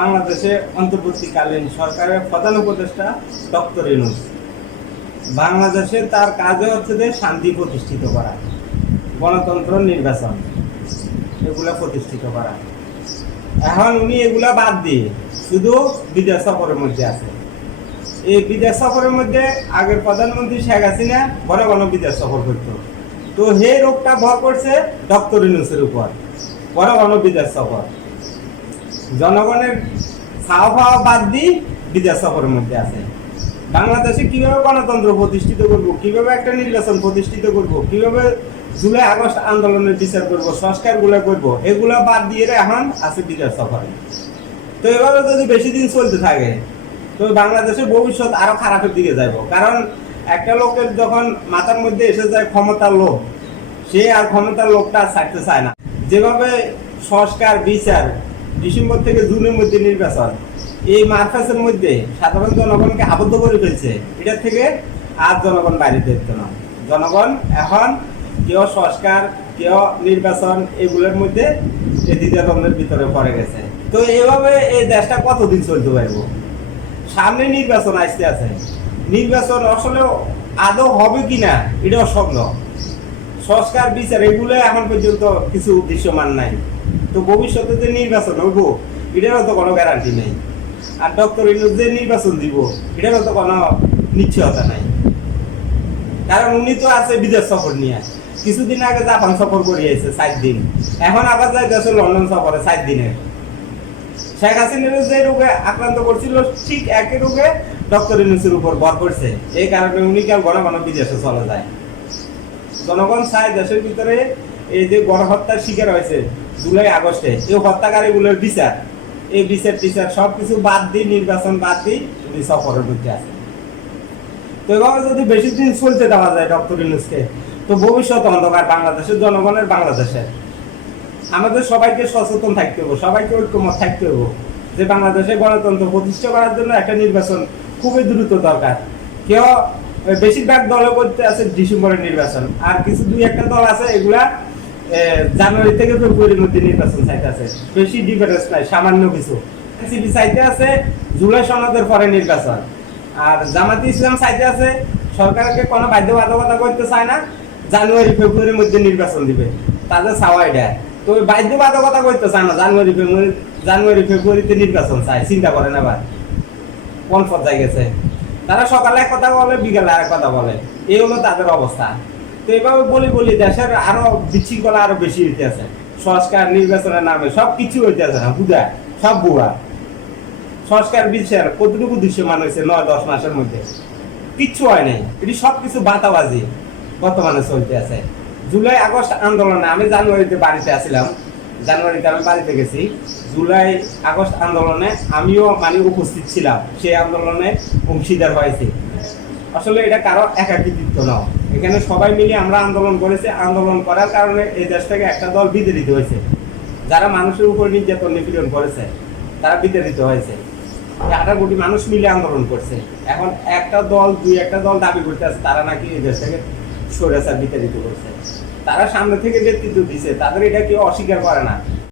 বাংলাদেশে অন্তর্বর্তীকালীন সরকারের প্রধান উপদেষ্টা ডক্টর ইনুস বাংলাদেশে তার কাজে হচ্ছে যে শান্তি প্রতিষ্ঠিত করা, গণতন্ত্র নির্বাচন এগুলা প্রতিষ্ঠিত করা। এখন উনি এগুলা বাদ দিয়ে শুধু বিদেশ সফরের মধ্যে আছে। এই বিদেশ সফরের মধ্যে আগের প্রধানমন্ত্রী শেখ হাসিনা ঘন ঘন বিদেশ সফর করতো। তো হে রোগটা ভর করছে ডক্টর ইনুসের উপর ঘন ঘন বিদেশ সফর। জনগণের খাওয়া খাওয়া বাদ দিয়ে বিদেশ সফরের মধ্যে আছে। বাংলাদেশে কীভাবে গণতন্ত্র প্রতিষ্ঠিত করব, কীভাবে একটা নির্বাচন প্রতিষ্ঠিত করব, কীভাবে জুলাই, আগস্ট আন্দোলনের বিচার করব সংস্কারগুলো করব, এগুলো বাদ দিয়ে এখন আছে বিদেশ সফরে। তো এভাবে যদি বেশি দিন চলতে থাকে, তো বাংলাদেশের ভবিষ্যৎ আরও খারাপের দিকে যাব কারণ একটা লোকের যখন মাথার মধ্যে এসে যায় ক্ষমতার লোক সে আর ক্ষমতার লোকটা ছাড়তে চায় না। যেভাবে সংস্কার, বিচার ডিসেম্বর থেকে জুনের মধ্যে নির্বাচন। এই মার্কাসের মধ্যে সাধারণ জনগণকে আবদ্ধ করে ফেলছে। এটার থেকে আর জনগণ বাইরে দেখতো না। জনগণ এখন কেউ সংস্কার, কেউ নির্বাচন এগুলোর মধ্যে এই দ্বিতীয়দ্বন্দ্বের ভিতরে পড়ে গেছে। তো এইভাবে এই দেশটা কতদিন চলতে পারব? সামনে নির্বাচন আসতে আছে। নির্বাচন আসলে আদৌ হবে কিনা, এটাও স্বপ্ন। সংস্কার, বিচার, এগুলো এখন পর্যন্ত কিছু দৃশ্যমান নাই। তো ভবিষ্যতে যে নির্বাচন হইব, এটারও তো কোনো গ্যারান্টি নেই। আর ডক্টর ইনুস যে নির্বাচন দিব, এটারও তো কোনো নিশ্চয়তা নাই। কারণ উনি তো আছে বিদেশ সফর নিয়ে। কিছুদিন আগে জাপান সফর করিয়েছে সাত দিন। এখন আবার যাইতেছে লন্ডন সফরে, সাত দিনের। শেখ হাসিনার যে রোগে আক্রান্ত করছিল, ঠিক একই রোগে ডক্টর ইনুসের উপর ভর করছে। এই কারণে উনি কেউ ঘন ঘন বিদেশে চলে যায়। জনগণ চায় দেশের ভিতরে এই যে গণহত্যার শিকার হয়েছে জুলাই আগস্টে এই হত্যাকারীগুলোর বিচার। এই বিচার, টিচার সবকিছু বাদ দিয়ে, নির্বাচন বাদ দিয়ে উনি সফরের মধ্যে আছে। তো এভাবে যদি বেশি দিন চলতে দেওয়া যায় ডক্টর ইনুসকে তো ভবিষ্যৎ অন্ধকার বাংলাদেশের, জনগণের বাংলাদেশের। আমাদের সবাইকে সচেতন থাকতে হবে সবাইকে ঐক্যমত থাকতে হবে যে বাংলাদেশে গণতন্ত্র প্রতিষ্ঠা করার জন্য একটা নির্বাচন খুবই দ্রুত দরকার। কেউ বেশিরভাগ দলে করতে আছে ডিসেম্বরের নির্বাচন, আর কিছু দুই একটা দল আছে এগুলা জানুয়ারি থেকে ফেব্রুয়ারির মধ্যে নির্বাচন চাইতে আছে বেশি ডিফারেন্স নাই, সামান্য কিছু। এনসিপি চাইতে আছে জুলাই সনদের পরে নির্বাচন। আর জামাতি ইসলাম চাইতে আছে সরকারকে কোনো বাধ্যবাধকতা করতে চায় না, জানুয়ারি, ফেব্রুয়ারির মধ্যে নির্বাচন দিবে। তাদের চাওয়া এটা। তো ওই বাধ্যবাধকতা করতে চায় না, জানুয়ারি, ফেব্রুয়ারি, জানুয়ারি, ফেব্রুয়ারিতে নির্বাচন চায়, চিন্তা করেন আবার। কোন পর্যায়ে গেছে? তারা সকালে এক কথা বলে, বিকালে আর কথা বলে। এই হলো তাদের অবস্থা। তো এইভাবে বলি বলি দেশের আরও বিশৃঙ্খলা আরও বেশি হইতে আছে সংস্কার, নির্বাচনের নামে সব কিছু হইতেছে না বুঝা সব বুয়া। সংস্কার বিচার কতটুকু দৃশ্যমান হয়েছে নয়, দশ মাসের মধ্যে। কিচ্ছু হয় নাই। এটি সব কিছু বাতাবাজি বর্তমানে চলতে আছে জুলাই, আগস্ট আন্দোলনে আমি জানুয়ারিতে বাড়িতে আসছিলাম জানুয়ারিতে আমি বাড়িতে গেছি। জুলাই, আগস্ট আন্দোলনে আমিও মানে উপস্থিত ছিলাম। সেই আন্দোলনে অংশীদার হয়েছি। আসলে এটা কারও একাকৃতিত্ব না। এখানে সবাই মিলে আমরা আন্দোলন করেছি। আন্দোলন করার কারণে এই দেশ থেকে একটা দল বিতাড়িত হয়েছে। যারা মানুষের উপর নির্যাতন, নিপীড়ন করেছে, তারা বিতাড়িত হয়েছে। আঠারো কোটি মানুষ মিলে আন্দোলন করছে। এখন একটা দল, দুই একটা দল দাবি করতে আছে, তারা নাকি এই দেশ থেকে স্বৈরাচার বিতাড়িত করছে। তারা সামনে থেকে নেতৃত্ব দিছে, তাদের এটা কেউ অস্বীকার করে না।